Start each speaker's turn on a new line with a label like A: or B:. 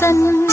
A: 身。